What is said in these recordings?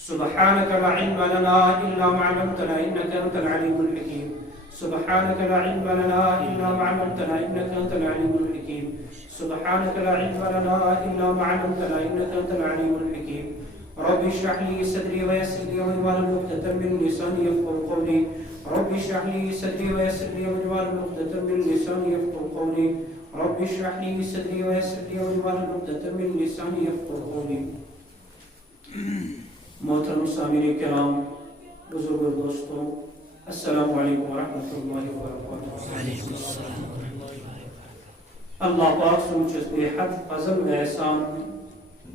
سبحانك لا علم لنا إلا ما علمتنا إنك أنت العليم الحكيم سبحانك لا علم لنا إلا ما علمتنا إنك أنت العليم الحكيم سبحانك لا علم لنا إلا ما علمتنا إنك أنت العليم الحكيم رب اشرح لي صدري ويسر لي أمري واحلل عقدة من لساني يفقهوا قولي رب اشرح لي صدري ويسر لي أمري واحلل عقدة من لساني يفقهوا قولي رب اشرح لي صدري ويسر لي أمري واحلل عقدة من لساني يفقهوا قولي محترم سامعین کرام، بزرگ دوستوں، السلام علیکم ورحمۃ اللہ وبرکاتہ۔ اللہ پاک سمجھس بے حد فضل و احسان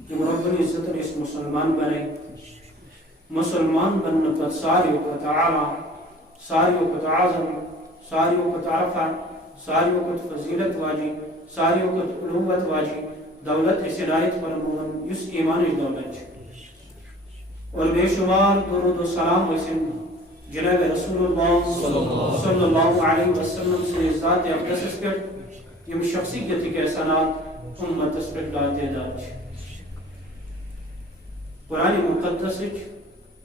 جب رب العزت نے اس مسلمان بنے، مسلمان بننے پر ساریوں کو تعالی، ساریوں کو اعظم، ساریوں کو عرفہ، ساریوں کو فضیلت واجی، ساریوں کو علومت واجی دولت ہدایت پر مون اس ایمانی دولت اور بے شمار درود و سلام وسلم جناب رسول اللہ صلی اللہ علیہ وسلم سے ذات اقدس پر یم شخصیت کے احسانات امت پر لاتے داج قرآن مقدس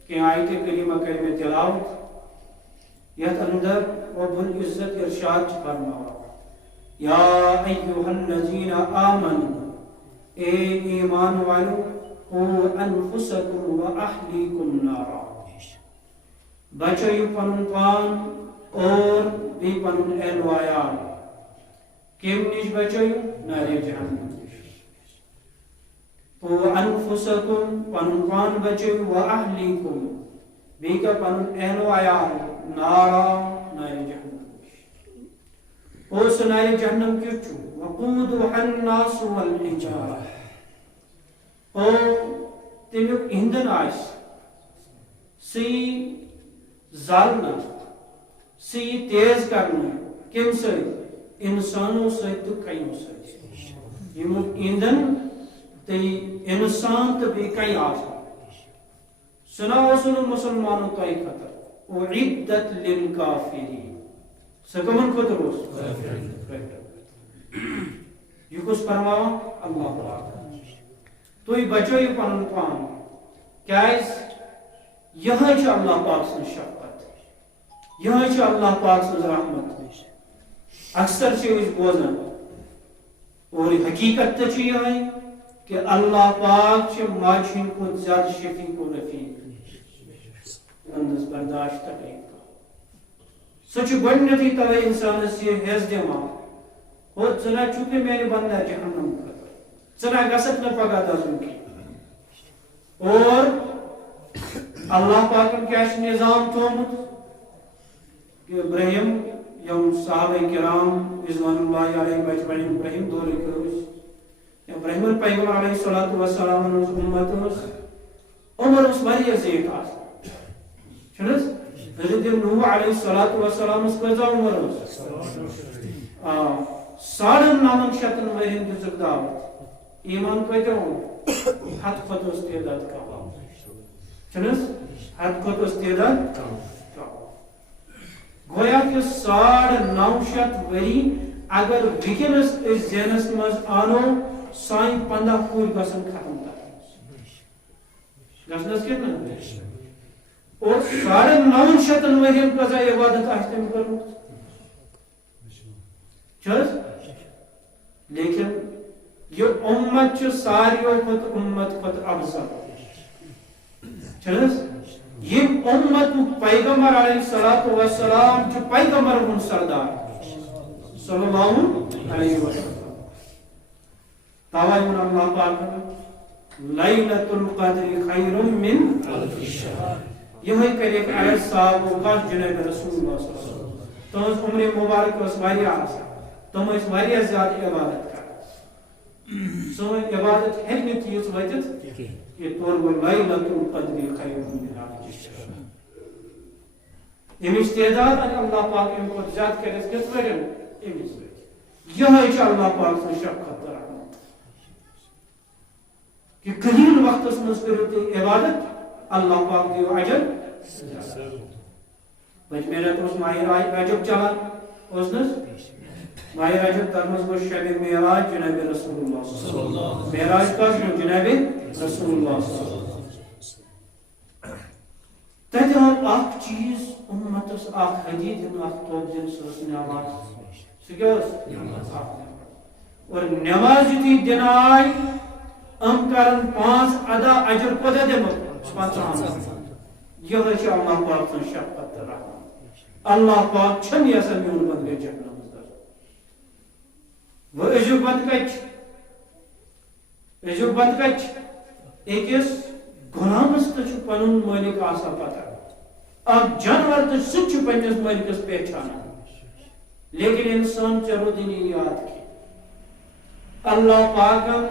کے آیت کریمہ کلمہ تلاوت یت اندر رب العزت ارشاد فرمایا یا ایھا الذین آمنوا اے ایمان والو انفسکم و اہلیکم نارا بچائیو پنن پان اور بھی پنن اہل و عیال کم نش بچائیو نار جہنم و انفسکم پنن پان بچائیو و اہلیکم بھی کا پنن اہل و عیال نارا نار جہنم اس نار جہنم کیوں چھو وقودها الناس والحجارہ اور تمیک ایندھن آئس سی زالنا سی تیز کرنا کم سے انسانوں سے تو کئیوں سے یمک ایندھن تی انسان تو بھی کئی آسا سنا وسن مسلمانوں کا ایک خطر اعدت للکافرین سکمن خطر اس یہ کس فرماوا اللہ پاک توی بچوئی پنن پان کیاز یہاں چھ اللہ پاک سن شفقت یہاں چھ اللہ پاک سن رحمت اکثر چھ اس بوزن اور حقیقت چھ یہ ہے کہ اللہ پاک چھ ماجھن کو زیادہ شفیق و رفیق اندس برداشت تکلیف سچ گوڑنیتی توے انسان سے حیث دیما اور چنا چونکہ میرے بندہ جہنم چنا گسک نہ پگا دازم کی اور اللہ پاک کیا نظام تھومت کہ ابراہیم یم صحابہ کرام رضوان اللہ علیہ مجمعین ابراہیم دور کروس ابراہیم پیغمبر علیہ الصلوۃ والسلام امت عمر اس واریہ زیت آس چھنس حضرت نوح علیہ الصلوۃ والسلام اس پر عمر ساڑھن نامن شتن ورین دزک دعوت ایمان کوئیتے ہوں حد خود استعداد کا چنس حد خود استعداد کا گویا کہ 950 وری اگر وکنس اس زینس مز آنو سائن 15 پور گسن ختم تک گسنس کتنا اور 950 وری قضا عبادت آہستہ کرنو چلس لیکن یہ امت چھ ساریوں خود امت خود افضل چلس یہ امت پیغمبر علیہ السلام چھ پیغمبر ہن سردار صلی اللہ علیہ وسلم تاوائیون اللہ پاک لیلۃ القدر خیر من الف شہر یہ کرے کہ آیت صاحب و قد جناب رسول اللہ صلی اللہ علیہ وسلم تو اس عمر مبارک اس واریہ آسا تم اس واریہ زیادہ عبادت سو عبادت ہیلمی تیز وجد یہ طور وہ لیلۃ القدر خیر من الف شہر یہ استعداد اللہ پاک ان کو زیادہ کرے اس کس وجہ یہ ہے اللہ پاک سے شفقت رحمت کہ قلیل وقت اس میں عبادت اللہ پاک دیو عجب بچ میرا تو اس ماہر عجب چلا اس نس ماہر عجب ترمز کو شب معراج جناب رسول اللہ صلی اللہ علیہ وسلم معراج کا جناب رسول اللہ صلی اللہ علیہ وسلم اخ چیز امتس اخ حدیث دن اخ توب دن سوس نماز سکیوس اور نماز یتھی دن آئی ام کرن 5 ادا اجر کوتا دمت 50 یہ ہے اللہ پاک سن شفقت رحمت اللہ پاک چھن یسا میون بندے جہنم مزدر وہ ایجو بند کچ ایکس غلامس تو پنن مالک آسا پتہ اک جانور تو سچ پنس مالکس پہچان لیکن انسان چلو دن یاد کی اللہ پاکم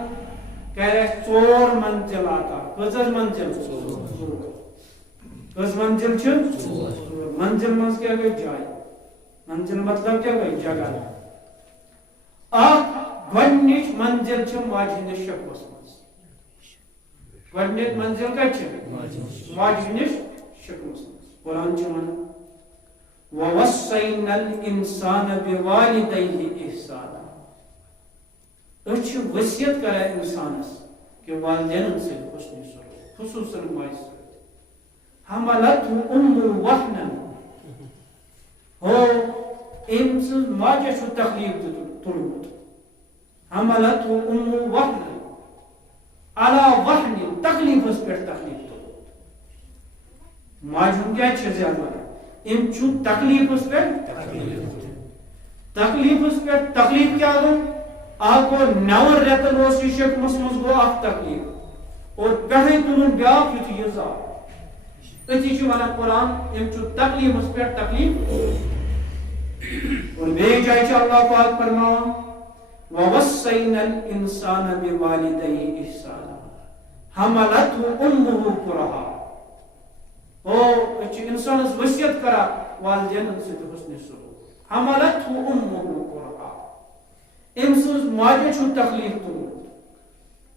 کہ 4 منزل آتا کس منزل کس منزل چھ منزل مز کیا گئی جائے منزل مطلب کیا گئی جگہ گۄڈنِچ منزل چھ ماجہِ ہٕنٛدِس شکوس منٛز گۄڈنِچ منزل کتہِ چھ ماجہِ ہٕنٛدِس شکوس منٛز قرآن چھ ونان ووصينا الانسان بوالديه احسانا اچھ وصیت کران انسانس کہ والدین سے حسن سلوک خصوصاً ماجہِ حملته وحنا ہو امس ماجہ چھ تکلیف تلمت حملته وحنا على وحن تکلیف پہ تکلیف تلمت ماجہ کیا چھ زیادہ ام چھ تکلیف پہ تکلیف کیا گو آپ کو 9 ریتن اس شکمس مز گو اخ تکلیف اور پہلے تلن بیاکھ یتھ یہ زا اتی چھ ونان قرآن ام چھ تکلیف پہ تکلیف اور بیٚیہِ جایہِ چھُ اللہ پاک فرماوان ووصينا الانسان بوالديه احسانا حملته كرها او اچ انسانس وصیت کرا والدین سے حسن سلوک حملته كرها امس ماجہ چھ تکلیف تلمت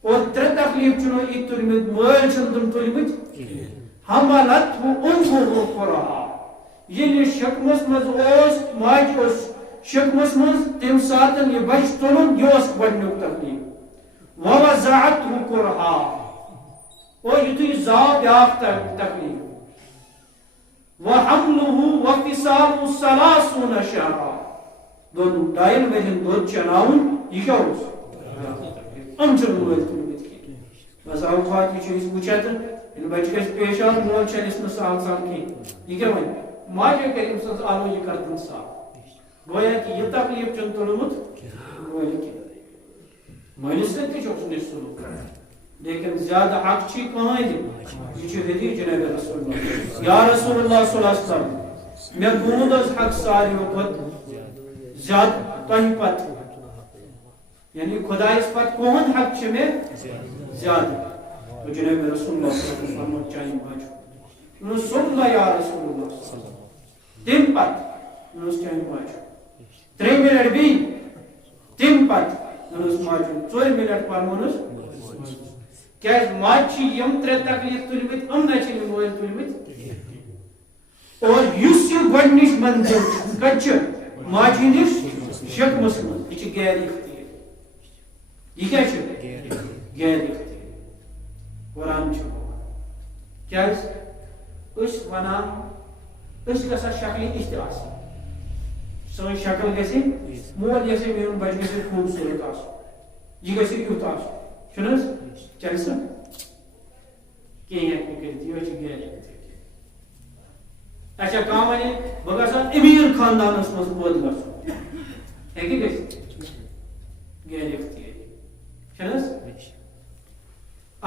اور 3 تکلیف چھنو ای تلمت مال چھن تم تلمت حملته كرها یل شکمس مز اوس ماج اوس شکمس مز تم ساتن یہ بچ تلن یہ اس گۄڈنیُک تکلیف ووضعته كرها او یتھ زا بیاکھ تکلیف وحمله وفصاله 30 شهرا دون 2 ؤرین دۄد چناون یہ کیا اوس ام چھ مول تلمت کی بس اوقات یہ چھ وچھت ان بچ گژھِ پیش آن مول چھ اس سال سال کی یہ کیا ون ماجہ کریم سنز آلوجی کردن صاحب گویا کہ یہ تکلیف چن تلمت مول کی مالس سۭتۍ تہِ چھُ حسن سلوک لیکن زیادہ حق چھ کہاں یہ چھ حدیث جناب رسول اللہ یا رسول اللہ صلی اللہ علیہ وسلم میں بہت از حق ساریو کھت زیادہ تہ پت یعنی خدایس پت کون حق چھ میں زیادہ تو جناب رسول اللہ صلی اللہ علیہ وسلم چاہیے باجو سن اللہ یا رسول اللہ تم پت چاہیے باجو 3 منٹ بھی تم پت ماجو 4 منٹ پرمونس کیا ماج یم 3 تکلیف تلمت ام نہ مول تلمت اور یس یہ گۄڈنِچ منزل کچ ماج ہندس شکمس مز یہ غیر اختیار یہ کیا غیر اختیار قرآن کیا اس ونان اس گژھا شکل اِتھ آسٕنۍ سٲنۍ شکل گژھِ مول گژھِ میون بچہِ گژھِ خوٗبصوٗرت آسُن یہ گژھِ یُتھ آسُن چھُنہٕ حظ چلہِ سا کِہیٖنۍ ہیٚکہِ نہٕ کٔرِتھ یہِ حظ چھِ غیر اختیٲری اچھا کانٛہہ وَنہِ بہٕ گژھٕ ہا أمیٖر خاندانس منٛز پٲدٕ گژھُن ہیٚکہِ گٔژھِتھ غیر اختیٲری چھُنہٕ حظ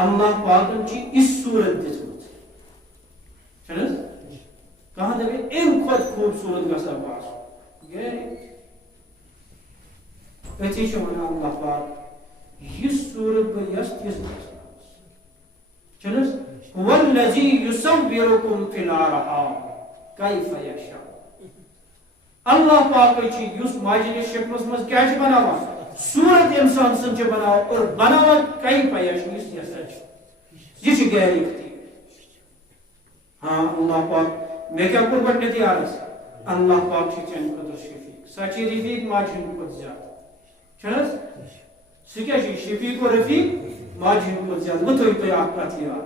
اللہ پاکن چھ اس صورت دژمٕژ چھُنہٕ حظ کانٛہہ دپہِ امہِ کھۄتہٕ خوٗبصوٗرت گژھٕ ہا بہٕ آسُن غیر أتھی چھُ ونان اللہ پاک یہِ صورت بہٕ یژھٕ تِژھ گژھنٲوٕس چھُنہٕ حظ هو الذی یصورکم فی الارحام کیف یشاء اللہ پاک چھ یُس ماجہِ ہٕنٛدِس شکلس منٛز کیٛاہ چھُ بناوان صورت انسان سن چھ بناوان اور بناوان کیف یشاء یُس یژھان چھُ یہ چھ غیر اختیاری ہاں اللہ پاک مےٚ کیٛاہ کوٚر گۄڈنیتھٕے عرض اللہ پاک چھ چانہِ خٲطرٕ شفیق سۄ چھِ رفیق ماجہِ ہٕنٛدِ کھۄتہٕ زیادٕ چھُنہٕ حظ سُہ کیٛاہ چھُ شفیق و رفیق ماجہِ ہٕنٛدِ کھۄتہٕ زیادٕ وۄنۍ تھٲیِو تُہۍ اکھ کتھ یاد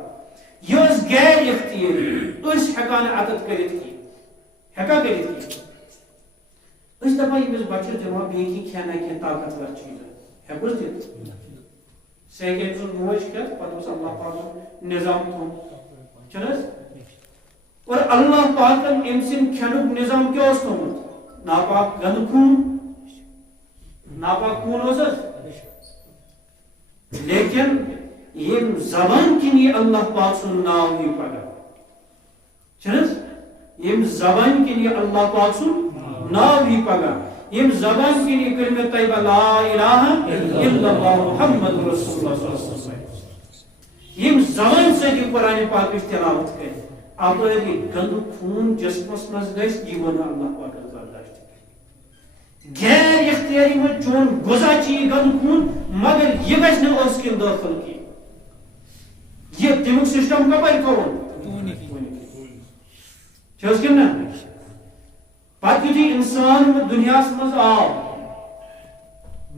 یہ ٲس غیر اختیٲری اس ہیکان عادت کرت کی ہیکا کرت کی اس دفعہ یمس بچہ دمو بیکی کھانا کی طاقتور چیز ہیکوس دت سیکن سن موج کر پتہ اللہ پاک نظام تھو چنس اور اللہ پاک ام سن کھنک نظام کیا اس تھومت ناپاک گند خون ناپاک خون اس لیکن یہ زبان کن یہ اللہ پاک سن ناو نہیں پڑا چنس یہ زبان کن یہ اللہ پاک سن ناو نہیں پڑا یہ زبان کن یہ کلمہ طیبہ لا الہ الا اللہ محمد رسول اللہ صلی اللہ علیہ وسلم یہ زبان سے یہ قرآن پاک تلاوت کرے اب یہ گند خون جسمس مز گیس یہ ون اللہ پاک برداشت غیر اختیاری میں چون گزا چی گند خون مگر یہ گھس نہ اس کے داخل کی یہ تمیک سسٹم کپر کون چھس کم نا پتہ یتھے انسان دنیا مز آو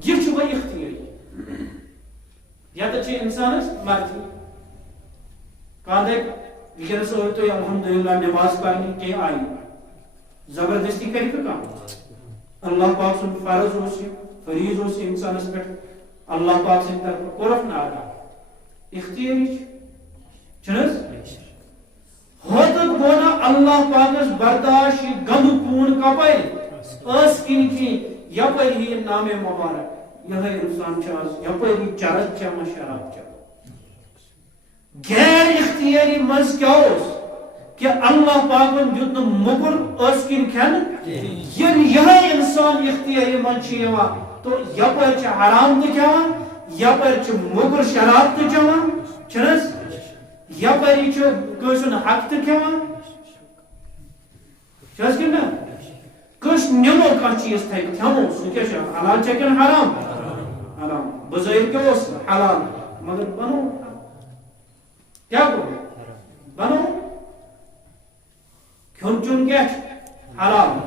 یہ چھ وۄنۍ اختیاری یتھ انسانس مرضی کانٛہہ ونکس تھی الحمدللہ نماز پڑھنے کی آئی زبردستی کر اللہ پاک سن فرض فریض انسانس پہ اللہ پاک سن طرف کورف نا ادا اختیاری چھنس ہوتک بونا اللہ پاکس برداشت گند خون کپر اس کن کی یپر ہی نام مبارک یہ انسان یپر چرس چما شراب چما غیر اختیاری مز کیا کہ اللہ پاک دیت مکر اس کن کھن یہ انسان اختیاری من تو یپر حرام تو چوان یپر مکر شراب تو چوان چھنس یپر کن حق تو کھوان چھس کہ نا کس نمو کھانا چیز تھے کھمو سو کیا حلال چکن حرام حرام بظاہر کیا حلال مگر بنو کیا بنو کھون چون کیا حرام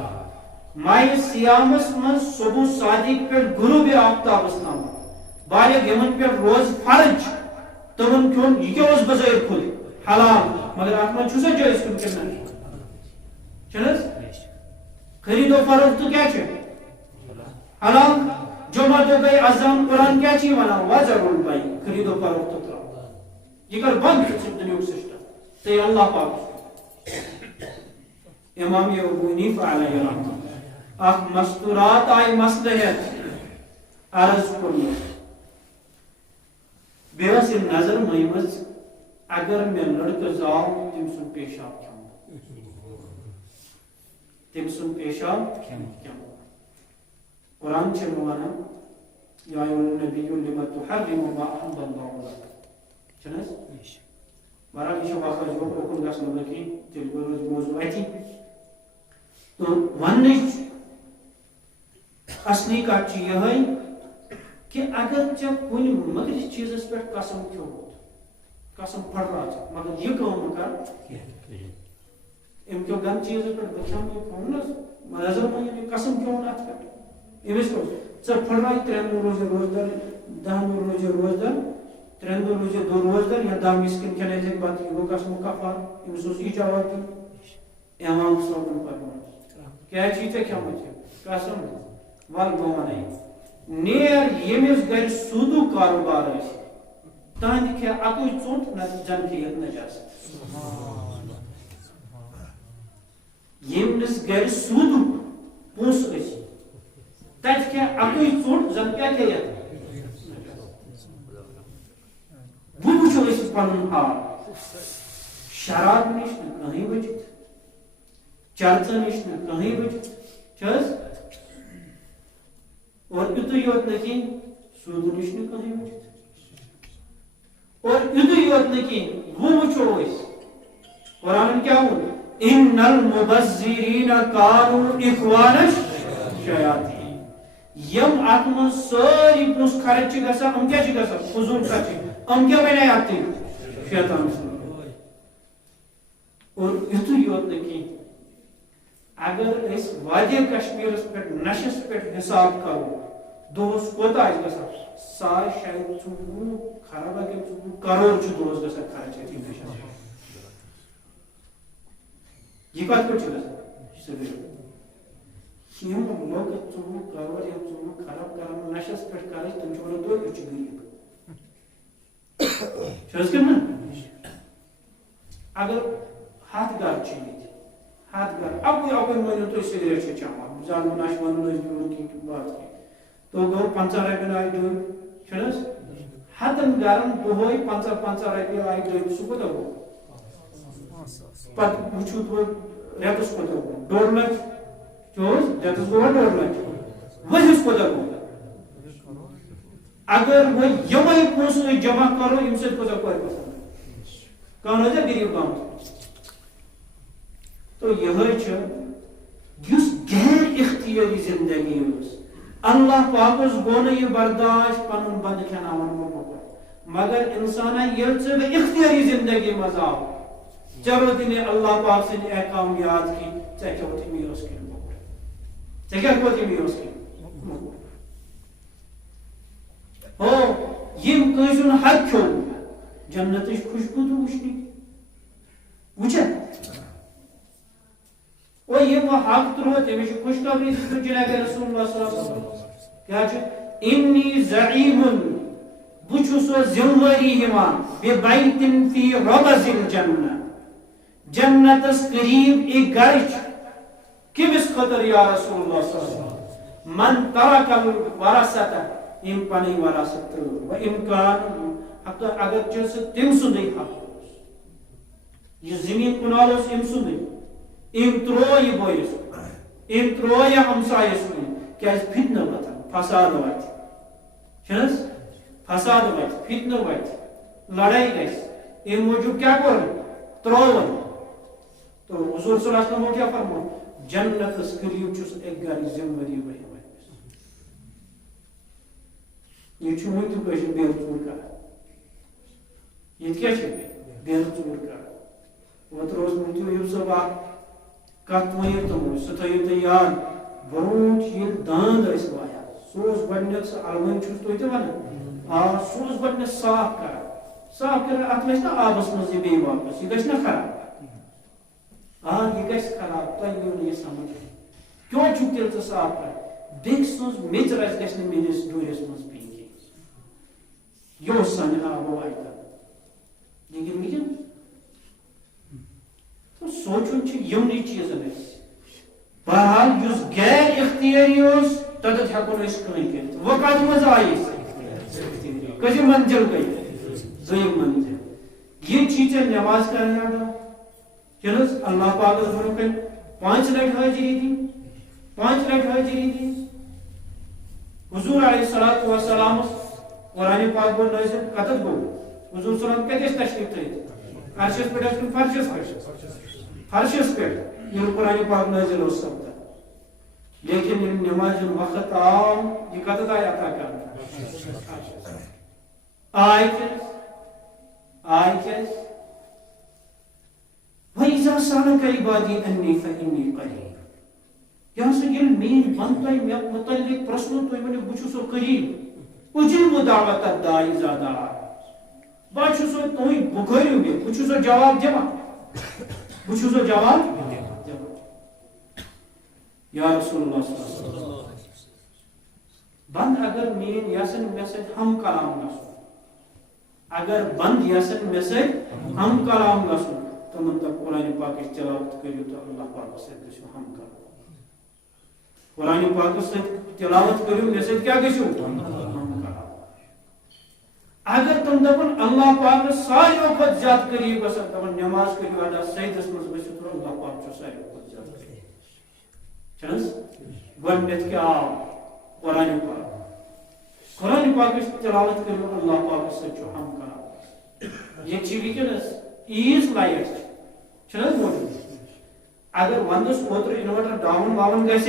ماہ سیامس من صبح صادق پہ غروب آفتاب نام بالغ یمن پہ روز فرج تمن کھون یہ کیا بظاہر خود حلال مگر ات من چھسا جائز کن کرنا چلس خرید و فروخت کیا حلال جمعہ تو گئی اذان قرآن کیا چی ونا وزر البئی خرید و فروخت یہ کر بند دنیا سسٹم تو اللہ پاک امام ابو حنیفہ علیہ رحمۃ اخ مستورات آئی مصلحت عرض کرنا بیس نظر مہمز اگر میں لڑکہ زاؤ تم سن پیشاب کھاؤں تم سن پیشاب کھاؤں قرآن چنوانا یا ایھا النبی لما تحرم ما احل اللہ لک چنس بہرحال یہ واقعہ جو اوکن گژھن لگی تیل روز موضوع اتی تو ون اصلی کت یہ کہ اگر ژےٚ کُنہِ مٔدرِس چیٖزس پٮ۪ٹھ قسم کھیوٚمُت قسم پھٹراو مگر یہ کٲم مہ کر أمۍ کھیوٚو گنٛدٕ چیٖزس پٮ۪ٹھ بہٕ کھٮ۪مہٕ یہِ کھیوٚن حظ نظر مٲنِو قسم کھیوٚن اتھ پٮ۪ٹھ أمِس کوٚر ژٕ پھٹراو 3 دۄہ روزِ روزدار 10 دۄہ روزِ روزدار 3 دۄہ روزِ دۄہ روزدار یا 10 مسکین کھٮ۪نٲیزِ پتہٕ یہِ گوٚو قسم کفار أمِس اوس یہِ جواب دیُن امام صٲبن فرموو کیٛازِ چھُے ژےٚ کھٮ۪ومُت یہِ قسم ول بہٕ ونے نیر ییٚمِس گرِ سوٗدُک کاروبار آسہِ تہنٛدِ کھے اکُے ژوٚٹ نتہٕ زن کھیٚیَتھ نجاست ییٚمِس گرِ سوٗدُک پونٛسہٕ ٲسۍ تتہِ کھے اکُے ژوٚٹ زن کیٛاہ کھیٚیَتھ وۄنۍ وٕچھو أسۍ پنُن حال شراب نِش نہٕ کٕہٕنۍ بٔچِتھ چرژن نش کہیں بچ اور یتُے یوت نہ کہیں سود نش کہیں بچ اور یتُے یوت نہ کہیں وہ وچھو اس قرآن کیا ہو ان المبذرین کانوا اخوان الشیاطین یم اتم ساری پونس خرچ گژھان ام کیا گژھان فضول خرچ ام کیا بنے آتے شیطان اور یتُے یوت نہ کہیں اگر اس وادی کشمیر پہ نشس پہ حساب کرو دوس کوتا گژھان ساس شاید 24 خراب اگر 24 کروڑ دوس گژھان خرچ اتھی نشس یہ کت پہ سبیر ہم لوگ ٹھوک کور یا ٹھوک خراب کران نشس پہ کر تم ون دور یہ غریب نا اگر ہاتھ گھر ہاتھ گھر اپنے مانو تھی سگریٹ چمان زیادہ نش ون کی بات کی تو گو 50 رۄپیہِ آئی ڈب ہتن گرن دہے 50 رۄپیہِ آئی ڈب سہ کوتاہ گو پتہ وچھو تو ریتس کوتاہ گو 2 لچھ ریتس گو 2 لچھ ؤرِیس کوتاہ گو اگر وہ یمے پونسہٕ جمع کرو یم سۭتۍ کوتاہ کورِ پسند کانٛہہ روزیا غریب گامس تو یہ یس غیر اختیاری زندگی اللہ پاک گو یہ برداشت پن بند کھیناون موقع مگر انسان یل اختیاری زندگی مز آو چلو دن اللہ پاک سن احکام یاد کی ٹھیک میس کن ٹھیک میس کن ہو یم کن حق کھو جنت خوشبو تو وچنی وچا وہ یہ حق ترو تمس خوشخبری جناب رسول اللہ صلی اللہ علیہ وسلم کیا انی زعیم بچھس ذمری ہمان ببیت فی ربض الجنہ جنتس قریب ایک گھر کمس خطر یا رسول اللہ صلی اللہ علیہ وسلم من ترک الورثۃ ام پنی وراثت و امکان اگر تم سندے حق یہ زمین کنال ام سندے ام ترو یہ بوئس ام ترو یہ ہمسایس کیا فتنہ وتھان فساد وت فساد وت فتنہ وت لڑائی گژھِ ام موجود کیا کور ترون تو حضور صلی اللہ علیہ وسلم کیا فرمو جنتس قریب چھس ایک گھر ذمہ وہی یہ ون تہ بے ژور کر یہ کیا بے ژور کر اوتر مفتی صاحب کت ون تمو سہ تھو تھی یاد برونٹ یہ داند وایا سہ گۄڈنیتھ سہ الوٕنۍ چھُس تُہۍ تہِ ونان سہ گۄڈنیتھ صاف کر اتھ گژھِ نا آبس منٛز یہِ بیٚیہِ واپس یہ گژھِ نا خراب یہ گژھِ خراب تۄہہِ یِیو نہٕ یہِ سمجھ کیوں چھُکھ تیٚلہِ ژٕ صاف کر بیٚکہِ سٕنٛز میٚژ رَژھ گژھِ نہٕ میٲنِس ڈوٗرِس منٛز پیٚنۍ یہ سانہِ آبو اجداد لیکن تو سوچن یمنی چیزن بہرحال اس غیر اختیاری تتھ ہیکو کہیں کر وہ کت مز آئی کتھ منزل گئی دویم منزل یہ چیز نماز کرنے ادا چلس اللہ پاک برو کن 5 لٹھ حاضری دی 5 لٹھ حاضری دی حضور علیہ الصلوۃ والسلام قرآن پاک گو نازل کتت گو حضور صلی اللہ علیہ وسلم کتس تشریف تھے عرشس پہ فرشس پہ فرشس پہ یہ قرآن پاک نازل ہو سکتا لیکن نماز وقت آؤ یہ کتت آیا عطا کرنا آئی کیس وَإِذَا سَأَلَكَ عِبَادِي أَنِّي فَإِنِّي قَرِيبٌ یہاں سے یہ مین بنتا ہے متعلق پرسنوں تو یہ بچو سو قریب اجیب دعوت الداعی اذا دعا بچو سو توئی بخاری میں بچو سو جواب جمع بچو سو جواب یا رسول اللہ صلی اللہ علیہ وسلم بند اگر مین یاسن میسج ہم کلام گسو اگر بند یاسن میسج ہم کلام گسو تو من تک قرآن پاک تلاوت کریو تو اللہ پاک سے گسو ہم کلام قرآن پاک سے تلاوت کریو میسج کیا گسو اگر تم دپن اللہ پاک ساری وقت زیاد قریب گژھن دپن نماز کریو ادا سجدس منٛز گژھِو تو اللہ پاک چھُ ساری وقت زیاد قریب چھنس گۄڈنیتھ کیٛاہ آو قرآن پاکٕچ تلاوت کریو اللہ پاک سۭتۍ چھُ ہم کران ییٚتہِ چھِ وٕنکیٚنس ایٖژ لایٹ چھنس موجود اگر ونٛدس اوترٕ انوٲٹر ڈاوُن واوُن گژھِ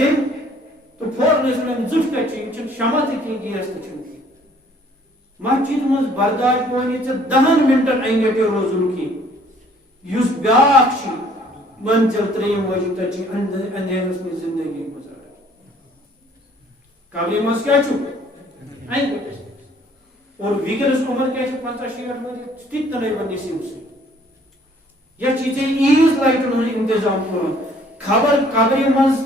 تو فورن ٲسۍ ونان زٕٹھ کتہِ چھِ یِم چھِنہٕ شمع تہِ کینٛہہ گیس تہِ چھُنہٕ مسجد مز برداشت پونے 10 منٹن انگٹے روزن کی یس بیاکھ منزل 3 ورۍ تتہِ اندھیرس میں زندگی گزار قبری مز کیا اور ویکنس عمر کیا 50-60 ورۍ تِتہِ نٔے نصیب سے یا چیزیں ایز لائٹن ہن انتظام کرن خبر قبر مز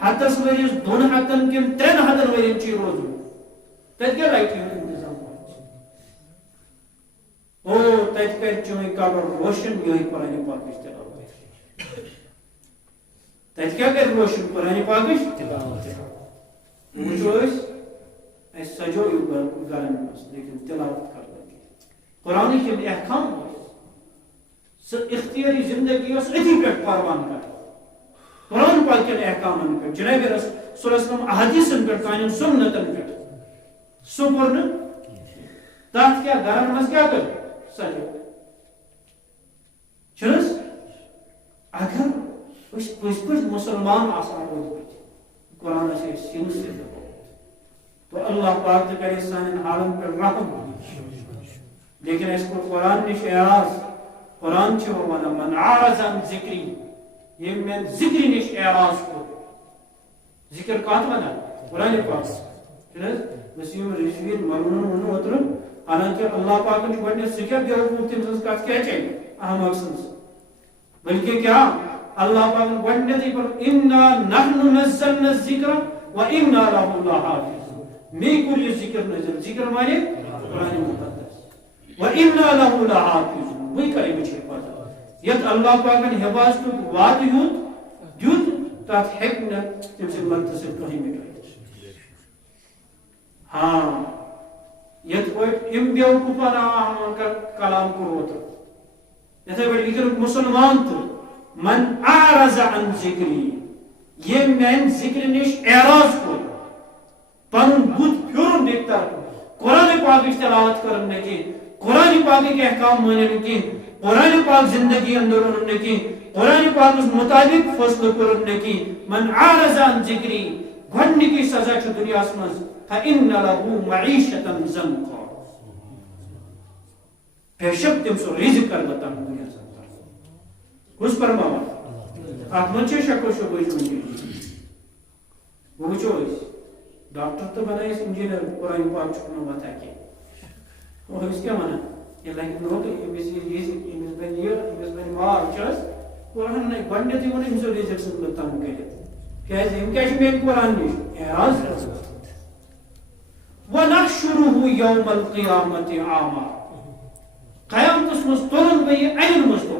ہتس ورس دون ہتن کن ترین ہتن ورین چی روزن تت کیا لائٹ انتظام او تت کر چون قبر روشن یہ قرآن پاک تلاوت تت کیا کر روشن قرآن پاک تلاوت وچو اس سجو گرن لیکن تلاوت کر لگے قرآن کے احکام اختیاری زندگی اس اتھی پہ پروان کر قرآن پاک کے احکام پہ جناب رسول اللہ علیہ وسلم احادیثن پہ قائم سنتن پہ سپرن تات کیا گرن مز کیا کر سجو چنس اگر اس پس مسلمان آسان ہو قرآن سے سین سے تو اللہ پاک کرے سان حالم پہ رحم لیکن اس کو قرآن نش اعراض قرآن چھو ونا من عارض عن ذکری یہ میں ذکری نش اعراض کو ذکر کات ونا قرآن پاک چنس وسیم رجوین مرون ونو اتر حالانکہ اللہ پاک نے بڑھنے سکیا بھی حقوق تم کات کیا چاہیے اہم اکسنس بلکہ کیا اللہ پاک نے بڑھنے دی پر اِنَّا نَحْنُ نَزَّلْنَا الذِّكْرَ وَإِنَّا لَهُ لَحَافِظُونَ میں کل ذکر نزل ذکر مانے قرآن مقدس وَإِنَّا لَهُ لَحَافِظُونَ وہی کرے مجھے پتا یت اللہ پاک نے حفاظت وعد یوت دیوت تات حکمہ تم سے منتصب کہیں مٹھائی ہاں یت کوئی ام بیوقوفانہ کلام کو ہوتا یتھے بڑی لیکن مسلمان تو من اعرض عن ذکری یہ میں ذکر نش اعراض کو پن بت پھرن دیکھتا قرآن پاک تلاوت کرنے کی قرآن پاک کے احکام ماننے کی قرآن پاک زندگی اندر انہوں کی قرآن پاک اس مطابق فصل کرنے کی من اعرض عن ذکری گھڑنے کی سزا چھو دنیا اسمز فَإِنَّ لَهُ مَعِيشَةً زَنْقًا پیشک تم سو رزق کر بتا دنیا سے کس پر ماما آپ منچے شکل شکل منچے وہ چوئس ڈاکٹر تو بنا اس انجینئر قرآن پاک چھوڑنا بتا کے وہ اس کیا مانا یہ لائک نوٹ امس بین یہ امس بین مار چاس قرآن نہیں بڑھنے تھی انہیں امسو رزق سے بتا ہوں کہ کیسے ہم کیسے میں قرآن نہیں اعراض کرتا وَنَحْشُرُهُ يَوْمَ الْقِيَامَةِ عَامًا قیامت اس مستورن بھئی این مستور